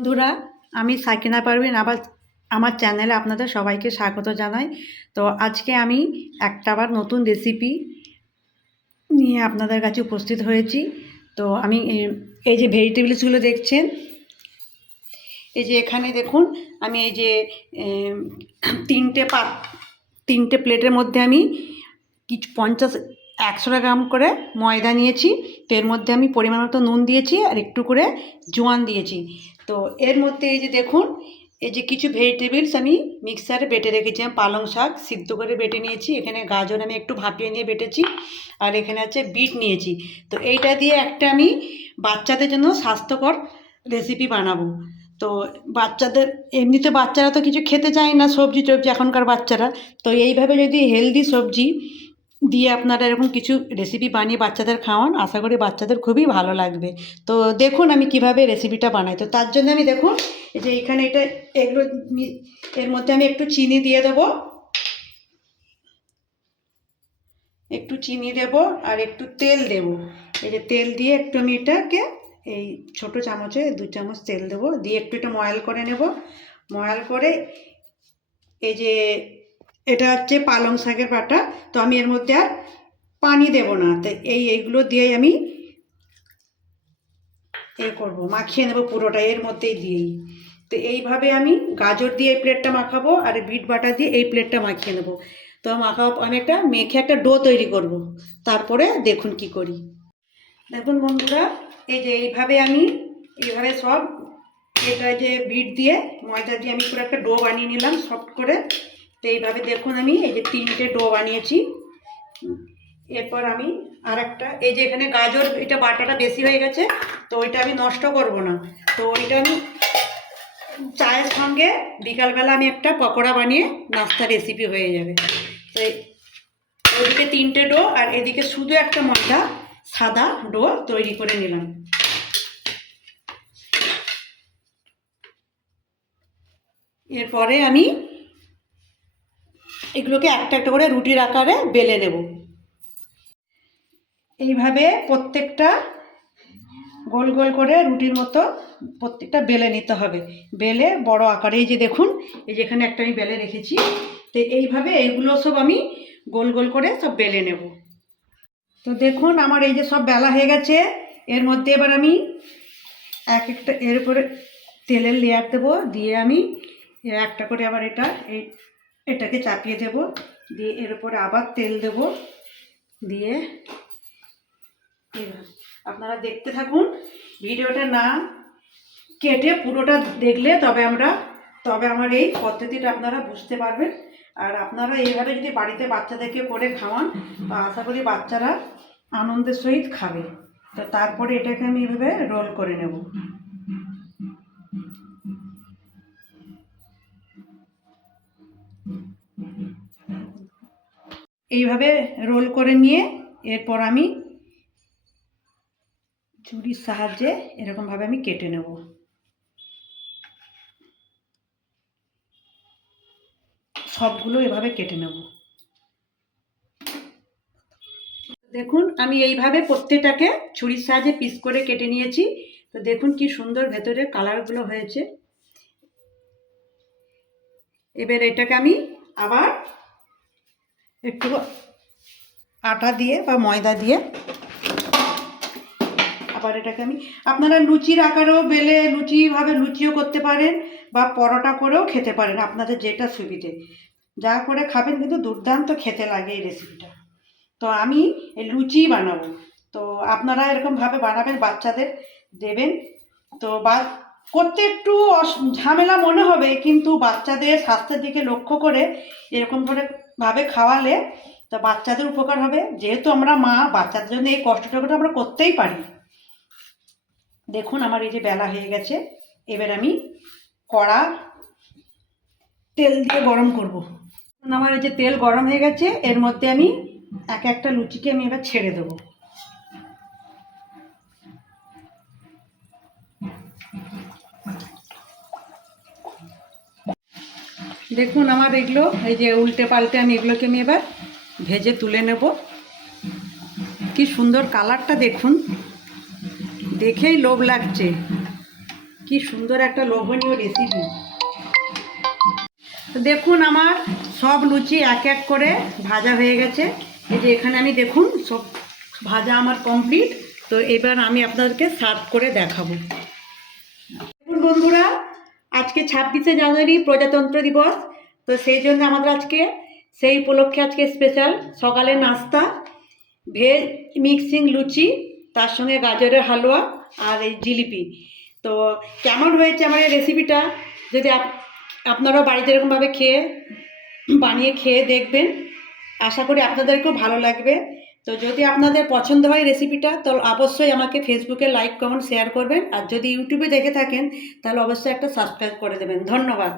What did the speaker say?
বন্ধুরা, আমি সাকিনা পারভিন আবার আমার চ্যানেলে আপনাদের সবাইকে স্বাগত জানাই। তো আজকে আমি একটা আবার নতুন রেসিপি নিয়ে আপনাদের কাছে উপস্থিত হয়েছি। তো আমি এই যে ভেজিটেবলসগুলো দেখছেন, এই যে এখানে দেখুন, আমি এই যে এম, তিনটে তিনটে প্লেটের মধ্যে আমি কিছু 100 গ্রাম করে ময়দা নিয়েছি। তো এর মধ্যে আমি পরিমাণ মতো নুন দিয়েছি আর একটু করে জোয়ান দিয়েছি। তো এর মধ্যে এই যে দেখুন, এই যে কিছু ভেজিটেবলস আমি মিক্সারে বেটে রেখেছি। আমি পালং শাক সিদ্ধ করে বেটে নিয়েছি, এখানে গাজর আমি একটু ভাপিয়ে নিয়ে বেটেছি, আর এখানে আছে বিট নিয়েছি। তো এইটা দিয়ে একটা আমি বাচ্চাদের জন্য স্বাস্থ্যকর রেসিপি বানাবো। তো বাচ্চাদের এমনিতে বাচ্চারা তো কিছু খেতে চায় না, সবজি টবজি এখনকার বাচ্চারা। তো এইভাবে যদি হেলদি সবজি দিয়ে আপনারা এরকম কিছু রেসিপি বানিয়ে বাচ্চাদের খাওয়ান, আশা করি বাচ্চাদের খুবই ভালো লাগবে। তো দেখুন আমি কিভাবে রেসিপিটা বানাই। তো তার জন্য আমি দেখুন, এই যে এখানে এগুলো এর মধ্যে আমি একটু চিনি দিয়ে দেবো, একটু চিনি দেব আর একটু তেল দেব। এই যে তেল দিয়ে একটু আমি এটাকে এই ছোট চামচে 2 চামচ তেল দেবো, দিয়ে একটু এটা ময়াল করে নেব। ময়াল করে এই যে এটা হচ্ছে পালং শাকের বাটা। তো আমি এর মধ্যে আর পানি দেব না, তো এইগুলো দিয়ে আমি করব, মাখিয়ে নেব পুরোটা এর মধ্যেই দিয়েই। তো এইভাবে আমি গাজর দিয়ে এই প্লেটটা মাখাবো আর বিট বাটা দিয়ে এই প্লেটটা মাখিয়ে নেব। তো মাখাবো, আমি একটা মেখে একটা ডো তৈরি করব, তারপরে দেখুন কি করি। দেখুন বন্ধুরা, এই যে এইভাবে সব এটা যে বিট দিয়ে ময়দা দিয়ে আমি পুরো একটা ডো বানিয়ে নিলাম সফট করে। তো এইভাবে দেখুন আমি এই যে 3টে ডো বানিয়েছি। এরপর আমি আর একটা, এই যে এখানে গাজর এটা বাটাটা বেশি হয়ে গেছে, তো ওইটা আমি নষ্ট করব না। তো ওইটা আমি চায়ের সঙ্গে বিকালবেলা আমি একটা পকোড়া বানিয়ে নাস্তা রেসিপি হয়ে যাবে। তো ওইদিকে 3টে ডো আর এদিকে শুধু একটা ময়দা সাদা ডো তৈরি করে নিলাম। এরপরে আমি এগুলোকে একটা একটা করে রুটির আকারে বেলে নেব। এইভাবে প্রত্যেকটা গোল গোল করে রুটির মতো প্রত্যেকটা বেলে নিতে হবে, বেলে বড় আকারে। এই যে দেখুন, এই যে এখানে একটা আমি বেলে রেখেছি। তো এইভাবে এইগুলো সব আমি গোল গোল করে সব বেলে নেব। তো দেখুন আমার এই যে সব বেলা হয়ে গেছে। এর মধ্যে এবার আমি একটা এর উপরে তেলের লেয়ার দেবো, দিয়ে আমি একটা করে আবার এটাকে চাপিয়ে দেব, দিয়ে এর উপরে আবার তেল দেব, দিয়ে আপনারা দেখতে থাকুন। ভিডিওটা না কেটে পুরোটা দেখলে তবে আমার এই পদ্ধতিটা আপনারা বুঝতে পারবেন। আর আপনারা এইভাবে যদি বাড়িতে বাচ্চাদেরকে করে খাওয়ান, আশা করি বাচ্চারা আনন্দের সহিত খাবে। তো তারপরে এটাকে আমি এইভাবে রোল করে নেব। এইভাবে রোল করে নিয়ে এরপর আমি ছুরির সাহায্যে এরকমভাবে আমি কেটে নেব। সবগুলো এভাবে কেটে নেব। দেখুন আমি এইভাবে প্রত্যেকটাকে ছুরির সাহায্যে পিস করে কেটে নিয়েছি। তো দেখুন কি সুন্দর ভেতরে কালারগুলো হয়েছে। এবার এটাকে আমি আবার একটু আটা দিয়ে বা ময়দা দিয়ে আবার এটাকে আমি, আপনারা লুচির আকারেও বেলে লুচিও করতে পারেন বা পরোটা করেও খেতে পারেন, আপনাদের যেটা সুবিধে যা করে খাবেন, কিন্তু দুর্দান্ত খেতে লাগে এই রেসিপিটা। তো আমি এই লুচি বানাবো। তো আপনারা এরকমভাবে বানাবেন, বাচ্চাদের দেবেন। তো করতে একটু ঝামেলা মনে হবে, কিন্তু বাচ্চাদের স্বাস্থ্যের দিকে লক্ষ্য করে এরকম করে ভাবে খাওয়ালে তো বাচ্চাদের উপকার হবে। যেহেতু আমরা মা, বাচ্চাদের জন্য এই কষ্টটা আমরা করতেই পারি। দেখুন আমার এই যে বেলা হয়ে গেছে। এবার আমি কড়া তেল দিয়ে গরম করব। আমার এই যে তেল গরম হয়ে গেছে, এর মধ্যে আমি একটা লুচিকে আমি এবার ছেড়ে দেবো। দেখুন আমার এগুলো এই যে উল্টে পাল্টে আমি এগুলোকে আমি এবার ভেজে তুলে নেব। কি সুন্দর কালারটা দেখুন, দেখেই লোভ লাগছে। কি সুন্দর একটা লোভনীয় রেসিপি। তো দেখুন আমার সব লুচি এক এক করে ভাজা হয়ে গেছে। এই যে এখানে আমি দেখুন সব ভাজা আমার কমপ্লিট। তো এবার আমি আপনাদেরকে সার্ভ করে দেখাবো। দেখুন বন্ধুরা, আজকে 26শে জানুয়ারি প্রজাতন্ত্র দিবস। তো সেই জন্য আমাদের আজকে সেই উপলক্ষে আজকে স্পেশাল সকালে নাস্তা ভেজ মিক্সিং লুচি, তার সঙ্গে গাজরের হালুয়া আর এই জিলিপি। তো কেমন হয়েছে আমার এই রেসিপিটা, যদি আপনারাও বাড়িতে এরকমভাবে বানিয়ে খেয়ে দেখবেন। আশা করি আপনাদেরকেও ভালো লাগবে। তো যদি আপনাদের পছন্দ হয় রেসিপিটা, তো অবশ্যই আমাকে ফেসবুকে লাইক কমেন্ট শেয়ার করবেন। আর যদি ইউটিউবে দেখে থাকেন তাহলে অবশ্যই একটা সাবস্ক্রাইব করে দেবেন। ধন্যবাদ।